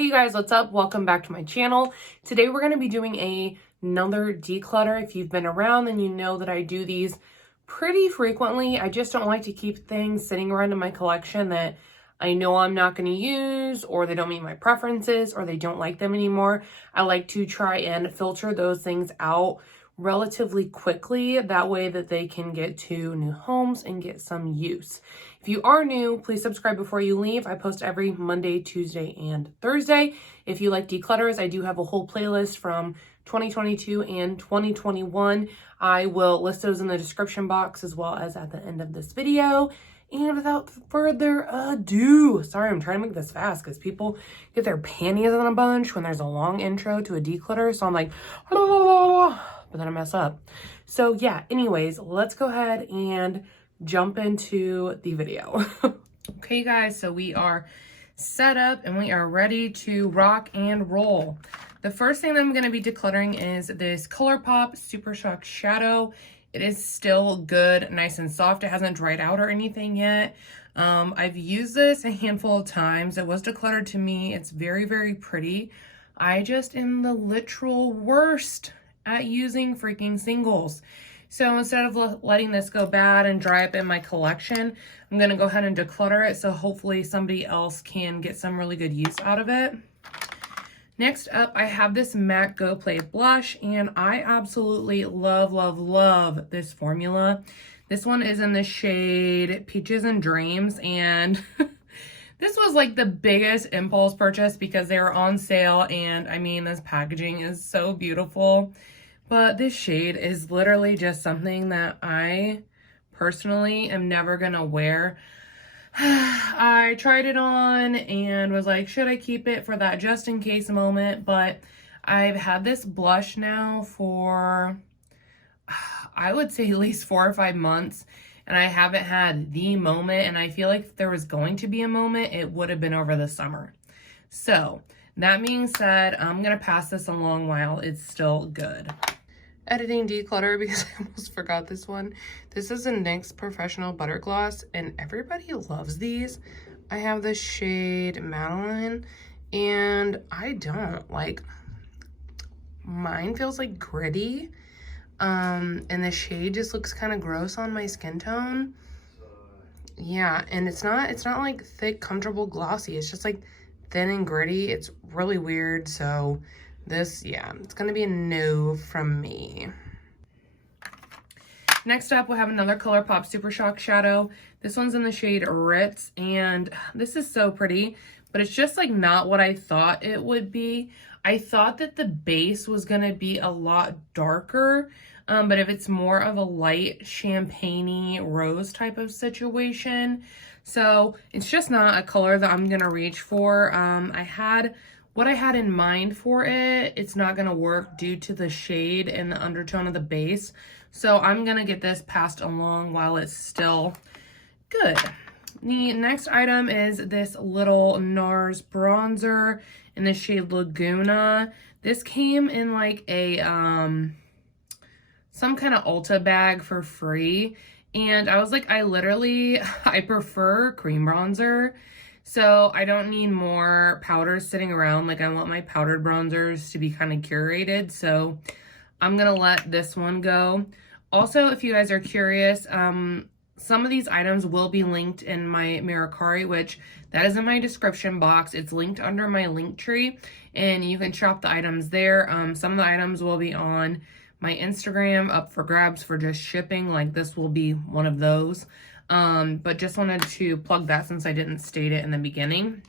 Hey you guys, what's up? Welcome back to my channel. Today we're going to be doing another declutter. If you've been around, then you know that I do these pretty frequently. I just don't like to keep things sitting around in my collection that I know I'm not going to use, or they don't meet my preferences, or they don't like them anymore. I like to try and filter those things out relatively quickly. That way that they can get to new homes and get some use. If you are new, please subscribe before you leave. I post every Monday, Tuesday, and Thursday. If you like declutters, I do have a whole playlist from 2022 and 2021. I will list those in the description box as well as at the end of this video. And without further ado, sorry, I'm trying to make this fast because people get their panties in a bunch when there's a long intro to a declutter. So I'm like, blah, blah, blah, blah, but then I mess up. So yeah, anyways, let's go ahead and jump into the video. Okay, guys, so we are set up and we are ready to rock and roll. The first thing that I'm going to be decluttering is this ColourPop Super Shock Shadow. It is still good, nice and soft. It hasn't dried out or anything yet. I've used this a handful of times. It was decluttered to me. It's very, very pretty. I just am the literal worst at using freaking singles. So instead of letting this go bad and dry up in my collection, I'm going to go ahead and declutter it so hopefully somebody else can get some really good use out of it. Next up, I have this MAC Go Play blush, and I absolutely love, love, love this formula. This one is in the shade Peaches and Dreams, and this was like the biggest impulse purchase because they were on sale, and I mean, this packaging is so beautiful. But this shade is literally just something that I personally am never gonna wear. I tried it on and was like, should I keep it for that just in case moment? But I've had this blush now for, I would say at least 4 or 5 months. And I haven't had the moment. And I feel like if there was going to be a moment, it would have been over the summer. So that being said, I'm going to pass this along while it's still good. Editing declutter because I almost forgot this one. This is a NYX Professional Butter Gloss, and everybody loves these. I have the shade Madeline, and I don't like. Mine feels like gritty, and the shade just looks kind of gross on my skin tone. Yeah, and it's not like thick, comfortable, glossy. It's just like thin and gritty. It's really weird. So this, yeah, it's gonna be a no from me. Next up, we'll have another ColourPop Super Shock Shadow. This one's in the shade Ritz, and this is so pretty, but it's just like not what I thought it would be. I thought that the base was gonna be a lot darker, but if it's more of a light champagne-y rose type of situation. So it's just not a color that I'm gonna reach for. What I had in mind for it, it's not going to work due to the shade and the undertone of the base. So I'm going to get this passed along while it's still good. The next item is this little NARS bronzer in the shade Laguna. This came in like a, some kind of Ulta bag for free. And I was like, I prefer cream bronzer. So I don't need more powders sitting around. Like, I want my powdered bronzers to be kind of curated. So I'm going to let this one go. Also, if you guys are curious, some of these items will be linked in my Meracri, which that is in my description box. It's linked under my link tree, and you can shop the items there. Some of the items will be on my Instagram up for grabs for just shipping. Like, this will be one of those. But just wanted to plug that since I didn't state it in the beginning.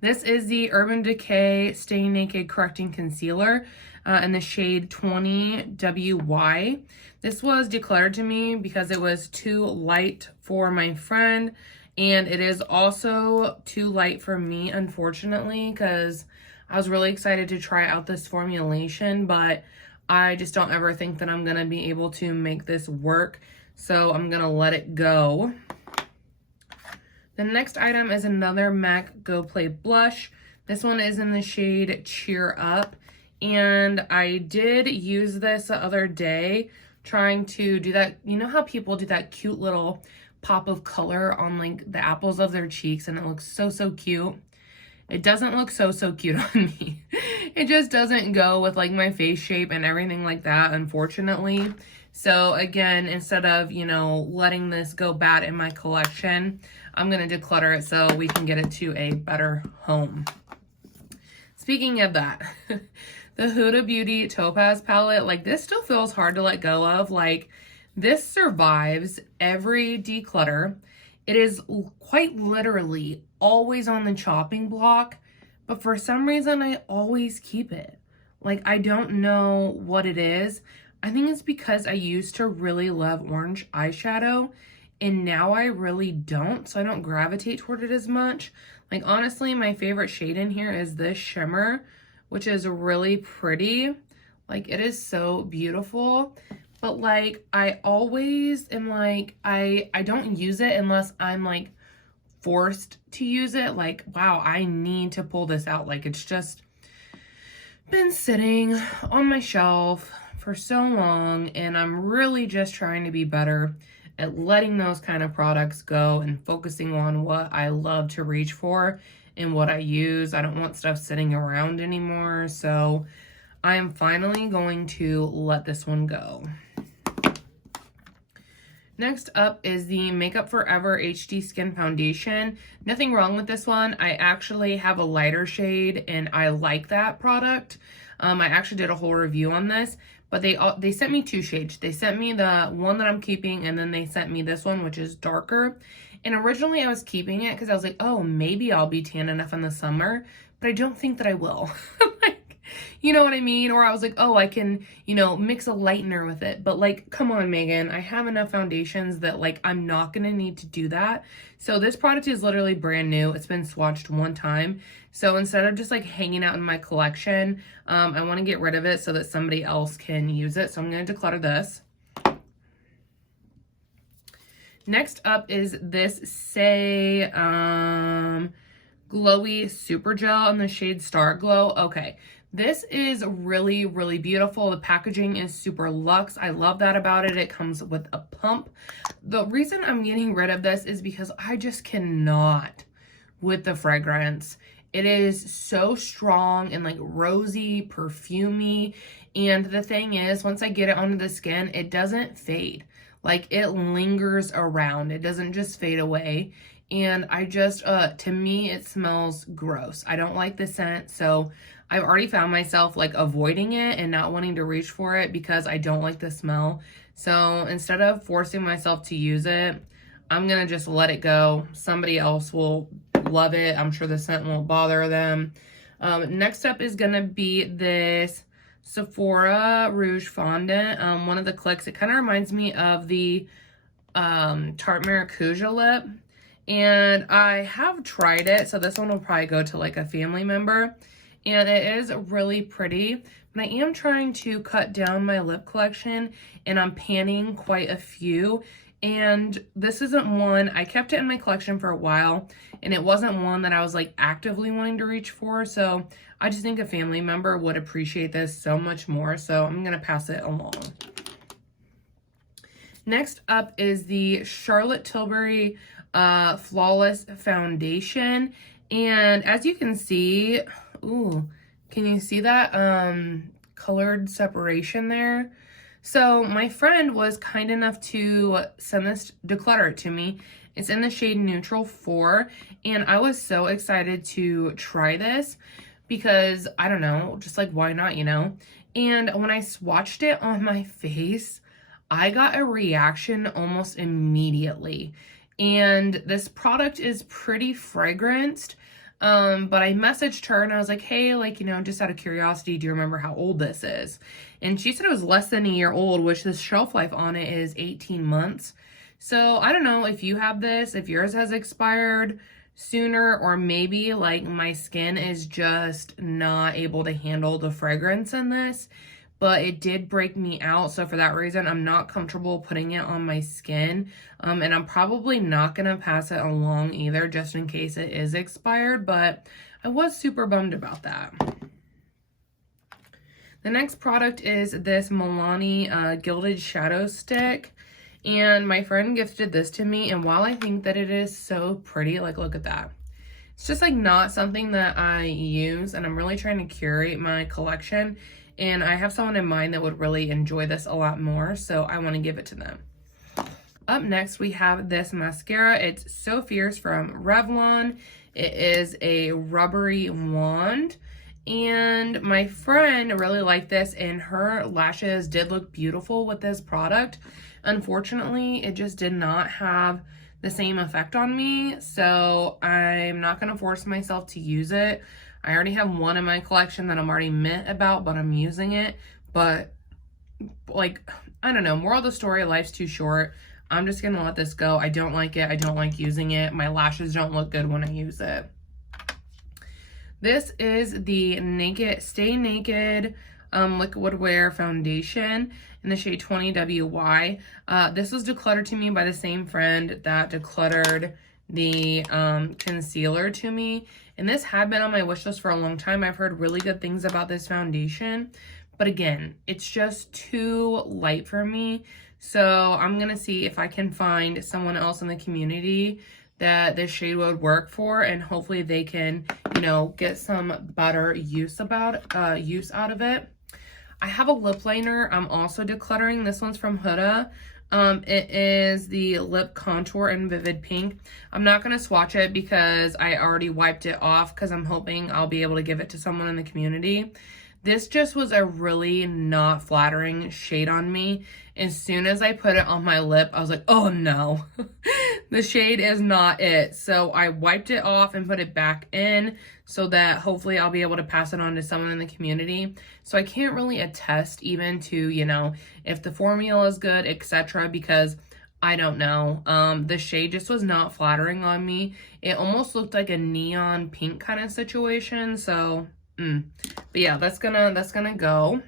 This is the Urban Decay Stay Naked Correcting Concealer in the shade 20WY. This was decluttered to me because it was too light for my friend, and it is also too light for me, unfortunately, because I was really excited to try out this formulation, but I just don't ever think that I'm going to be able to make this work. So I'm going to let it go. The next item is another MAC Go Play blush. This one is in the shade Cheer Up. And I did use this the other day trying to do that. You know how people do that cute little pop of color on like the apples of their cheeks, and it looks so, so cute. It doesn't look so cute on me. It just doesn't go with like my face shape and everything like that, unfortunately. So again, instead of, you know, letting this go bad in my collection, I'm going to declutter it so we can get it to a better home. Speaking of that, the Huda Beauty Topaz palette, like this still feels hard to let go of. Like this survives every declutter. It is quite literally always on the chopping block, but for some reason I always keep it. Like I don't know what it is. I think it's because I used to really love orange eyeshadow and now I really don't, so I don't gravitate toward it as much. Like honestly, my favorite shade in here is this shimmer, which is really pretty. Like it is so beautiful, but like I always am like, I don't use it unless I'm like forced to use it. Like, wow, I need to pull this out. Like it's just been sitting on my shelf for so long and I'm really just trying to be better at letting those kind of products go and focusing on what I love to reach for and what I use. I don't want stuff sitting around anymore, so I am finally going to let this one go. Next up is the Makeup Forever HD Skin Foundation. Nothing wrong with this one. I actually have a lighter shade and I like that product. I actually did a whole review on this, but they sent me two shades. They sent me the one that I'm keeping and then they sent me this one, which is darker. And originally I was keeping it because I was like, oh, maybe I'll be tan enough in the summer, but I don't think that I will. Like, you know what I mean? Or I was like, oh, I can, you know, mix a lightener with it. But like, come on, Megan, I have enough foundations that like, I'm not going to need to do that. So this product is literally brand new. It's been swatched one time. So instead of just like hanging out in my collection, I want to get rid of it so that somebody else can use it. So I'm going to declutter this. Next up is this Say Glowy Super Gel in the shade Star Glow. Okay, this is really, really beautiful. The packaging is super luxe. I love that about it. It comes with a pump. The reason I'm getting rid of this is because I just cannot with the fragrance. It is so strong and like rosy, perfumey. And the thing is, once I get it onto the skin, it doesn't fade. Like it lingers around. It doesn't just fade away. And I just, to me, it smells gross. I don't like the scent. So I've already found myself like avoiding it and not wanting to reach for it because I don't like the smell. So instead of forcing myself to use it, I'm going to just let it go. Somebody else will love it. I'm sure the scent won't bother them. Next up is going to be this Sephora Rouge Fondant. One of the clicks. It kind of reminds me of the Tarte Maracuja lip. And I have tried it. So this one will probably go to like a family member. And it is really pretty. But I am trying to cut down my lip collection. And I'm panning quite a few. And this isn't one, I kept it in my collection for a while, and it wasn't one that I was like actively wanting to reach for. So I just think a family member would appreciate this so much more. So I'm going to pass it along. Next up is the Charlotte Tilbury Flawless Foundation. And as you can see, ooh, can you see that colored separation there? So my friend was kind enough to send this declutter to me. It's in the shade Neutral 4, and I was so excited to try this because, I don't know, just like why not, you know? And when I swatched it on my face, I got a reaction almost immediately. And this product is pretty fragranced. But I messaged her and I was like, hey, like, you know, just out of curiosity, do you remember how old this is? And she said it was less than a year old, which the shelf life on it is 18 months. So I don't know if you have this, if yours has expired sooner, or maybe like my skin is just not able to handle the fragrance in this. But it did break me out. So for that reason, I'm not comfortable putting it on my skin. And I'm probably not going to pass it along either, just in case it is expired. But I was super bummed about that. The next product is this Milani Gilded Shadow Stick. And my friend gifted this to me. And while I think that it is so pretty, like look at that. It's just like not something that I use, and I'm really trying to curate my collection, and I have someone in mind that would really enjoy this a lot more, so I want to give it to them. Up next, we have this mascara. It's So Fierce from Revlon. It is a rubbery wand, and my friend really liked this, and her lashes did look beautiful with this product. Unfortunately, it just did not have the same effect on me, so I'm not going to force myself to use it. I already have one in my collection that I'm already mint about, but I'm using it. But, like, I don't know, moral of the story, life's too short. I'm just going to let this go. I don't like it. I don't like using it. My lashes don't look good when I use it. This is the Stay Naked Liquid Wear Foundation in the shade 20WY. This was decluttered to me by the same friend that decluttered the concealer to me. And this had been on my wish list for a long time. I've heard really good things about this foundation. But again, it's just too light for me. So I'm going to see if I can find someone else in the community that this shade would work for, and hopefully they can, you know, get some better use out of it. I have a lip liner I'm also decluttering. This one's from Huda. It is the Lip Contour in Vivid Pink. I'm not going to swatch it because I already wiped it off, because I'm hoping I'll be able to give it to someone in the community. This just was a really not flattering shade on me. As soon as I put it on my lip, I was like, oh no, the shade is not it. So I wiped it off and put it back in so that hopefully I'll be able to pass it on to someone in the community. So I can't really attest even to, you know, if the formula is good, etc., because I don't know. The shade just was not flattering on me. It almost looked like a neon pink kind of situation. So, but yeah, that's gonna go.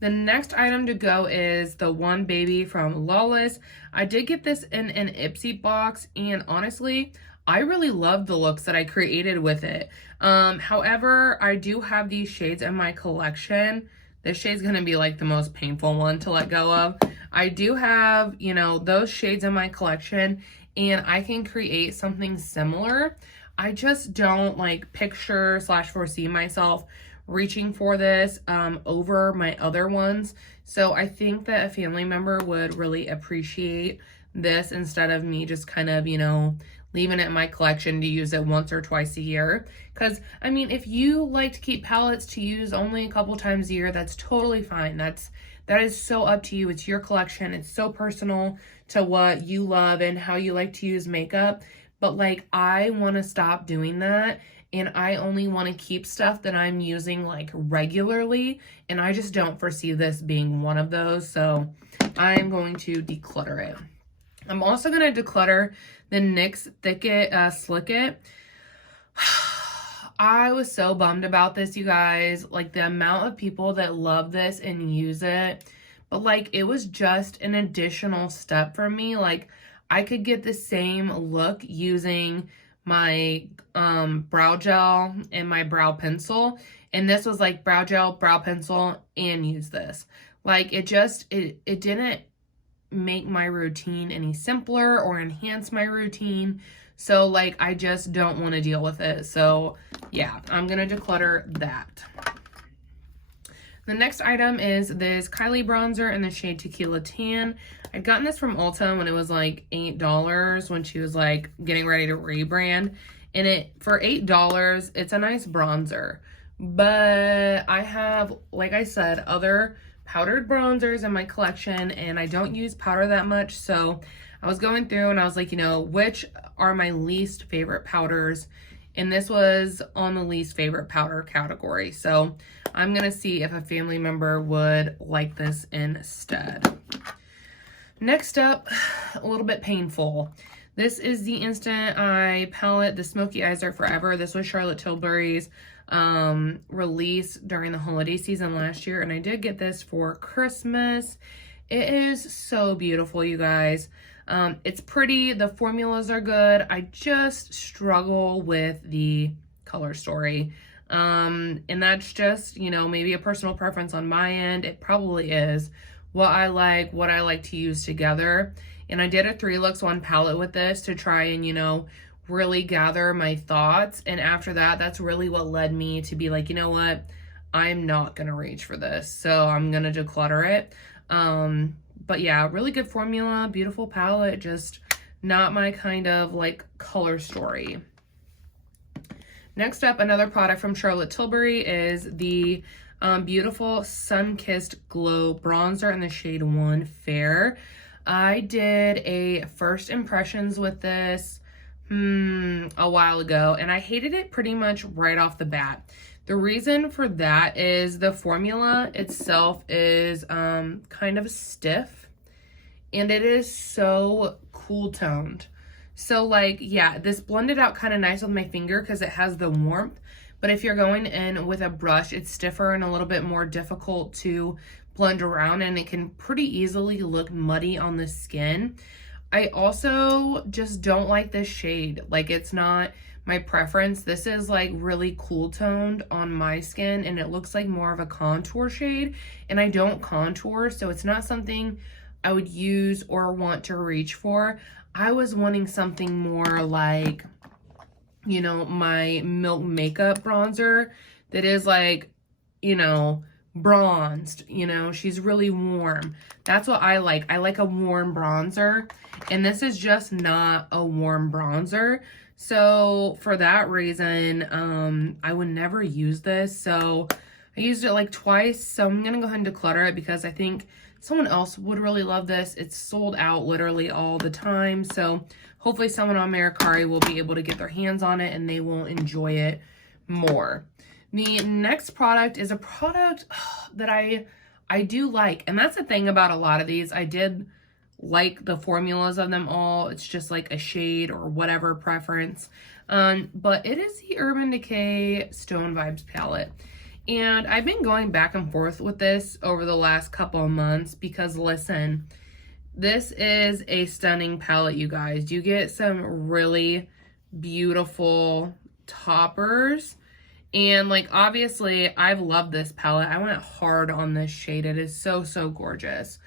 The next item to go is the One Baby from Lawless. I did get this in an Ipsy box, and honestly, I really love the looks that I created with it. However, I do have these shades in my collection. This shade's gonna be like the most painful one to let go of. I do have, you know, those shades in my collection, and I can create something similar. I just don't like picture / foresee myself reaching for this over my other ones. So I think that a family member would really appreciate this instead of me just kind of, you know, leaving it in my collection to use it once or twice a year. Because, I mean, if you like to keep palettes to use only a couple times a year, that's totally fine. That is so up to you. It's your collection. It's so personal to what you love and how you like to use makeup. But, like, I want to stop doing that. And I only want to keep stuff that I'm using like regularly, and I just don't foresee this being one of those, so I'm going to declutter it. I'm also going to declutter the NYX Slick It. I was so bummed about this, you guys. Like, the amount of people that love this and use it, but like, it was just an additional step for me. Like, I could get the same look using my brow gel and my brow pencil, and this was like brow gel, brow pencil, and use this. Like, it didn't make my routine any simpler or enhance my routine. So like, I just don't want to deal with it. So yeah, I'm gonna declutter that. The next item is this Kylie bronzer in the shade Tequila Tan. I'd gotten this from Ulta when it was like $8 when she was like getting ready to rebrand. And for $8, it's a nice bronzer. But I have, like I said, other powdered bronzers in my collection, and I don't use powder that much. So I was going through and I was like, you know, which are my least favorite powders? And this was on the least favorite powder category. So I'm going to see if a family member would like this instead. Next up, a little bit painful. This is the Instant Eye palette, the Smoky Eyes Are Forever. This was Charlotte Tilbury's release during the holiday season last year, and I did get this for Christmas. It is so beautiful, you guys. It's pretty, the formulas are good. I just struggle with the color story. And that's just, you know, maybe a personal preference on my end. It probably is what I like to use together. And I did a 3 looks 1 palette with this to try and, you know, really gather my thoughts. And after that, that's really what led me to be like, you know what? I'm not going to reach for this. So I'm going to declutter it. But yeah, really good formula, beautiful palette, just not my kind of like color story. Next up, another product from Charlotte Tilbury is the beautiful Sun-Kissed Glow Bronzer in the shade 1 Fair. I did a first impressions with this a while ago, and I hated it pretty much right off the bat. The reason for that is the formula itself is kind of stiff, and it is so cool toned. So like, yeah, this blended out kind of nice with my finger because it has the warmth, but if you're going in with a brush, it's stiffer and a little bit more difficult to blend around, and it can pretty easily look muddy on the skin. I also just don't like this shade. Like, it's not my preference. This is like really cool toned on my skin, and it looks like more of a contour shade, and I don't contour, so it's not something I would use or want to reach for. I was wanting something more like, you know, my Milk Makeup bronzer that is like, you know, bronzed, you know, she's really warm. That's what I like. I like a warm bronzer, and this is just not a warm bronzer. So for that reason, I would never use this. So I used it like twice. So I'm going to go ahead and declutter it because I think someone else would really love this. It's sold out literally all the time. So hopefully someone on Meracri will be able to get their hands on it and they will enjoy it more. The next product is a product that I do like. And that's the thing about a lot of these. I did like the formulas of them all. It's just like a shade or whatever preference. But it is the Urban Decay Stone Vibes palette. And I've been going back and forth with this over the last couple of months because, listen, this is a stunning palette, you guys. You get some really beautiful toppers. And, like, obviously, I've loved this palette. I went hard on this shade. It is so, so gorgeous.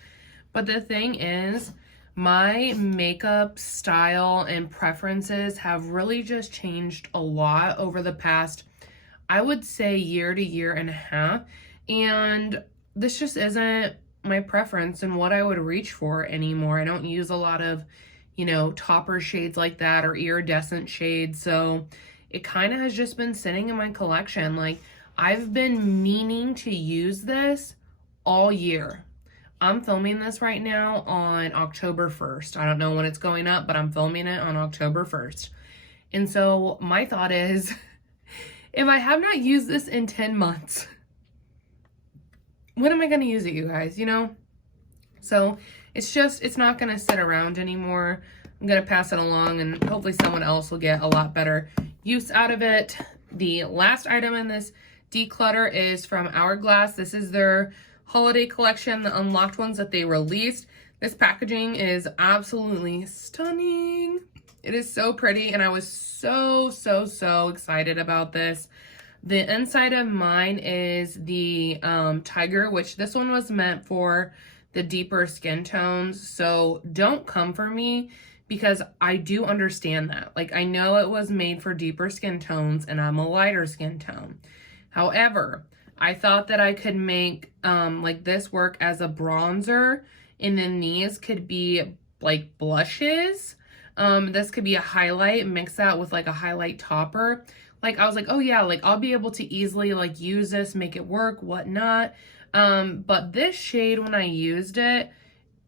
But the thing is, my makeup style and preferences have really just changed a lot over the past, I would say, year to year and a half. And this just isn't my preference and what I would reach for anymore. I don't use a lot of, you know, topper shades like that or iridescent shades. So it kind of has just been sitting in my collection. Like, I've been meaning to use this all year. I'm filming this right now on October 1st. I don't know when it's going up, but I'm filming it on October 1st. And so my thought is, if I have not used this in 10 months, when am I going to use it, you guys, you know? So it's not going to sit around anymore. I'm going to pass it along, and hopefully someone else will get a lot better use out of it. The last item in this declutter is from Hourglass. This is their holiday collection, the unlocked ones that they released. This packaging is absolutely stunning. It is so pretty, and I was so excited about this. The inside of mine is the Tiger, which this one was meant for the deeper skin tones. So don't come for me, because I do understand that. Like, I know it was made for deeper skin tones, and I'm a lighter skin tone. However, I thought that I could make like this work as a bronzer, and then these could be like blushes. This could be a highlight, mix that with like a highlight topper. Like, I was like, oh yeah, like I'll be able to easily like use this, make it work, whatnot. But this shade, when I used it,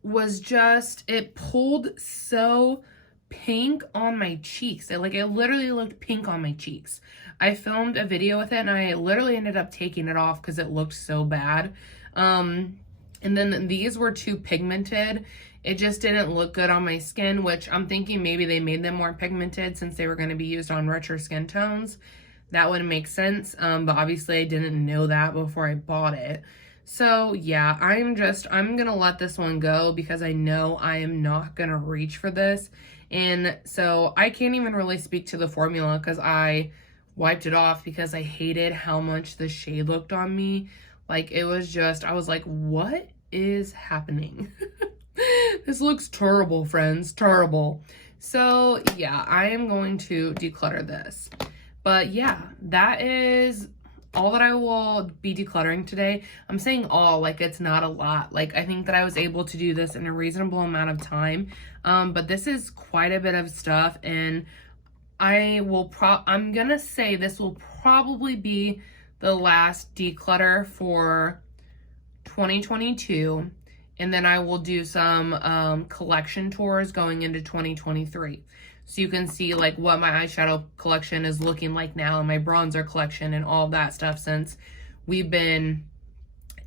was just, it pulled so pink on my cheeks. It literally looked pink on my cheeks. I filmed a video with it, and I literally ended up taking it off because it looked so bad. And then these were too pigmented. It just didn't look good on my skin, which I'm thinking maybe they made them more pigmented since they were going to be used on richer skin tones. That would make sense. But obviously I didn't know that before I bought it. So yeah, I'm going to let this one go because I know I am not going to reach for this. And so I can't even really speak to the formula because I wiped it off because I hated how much the shade looked on me. Like, it was just, I was like, what is happening? This looks terrible, friends, terrible. So yeah, I am going to declutter this. But yeah, that is all that I will be decluttering today. I'm saying all, like it's not a lot. Like I think that I was able to do this in a reasonable amount of time. But this is quite a bit of stuff, and I'm gonna say this will probably be the last declutter for 2022. And then I will do some collection tours going into 2023. So you can see like what my eyeshadow collection is looking like now, and my bronzer collection and all of that stuff, since we've been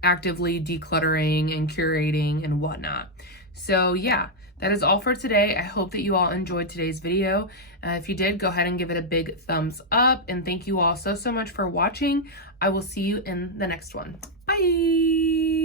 actively decluttering and curating and whatnot. So yeah, that is all for today. I hope that you all enjoyed today's video. If you did, go ahead and give it a big thumbs up. And thank you all so much for watching. I will see you in the next one. Bye.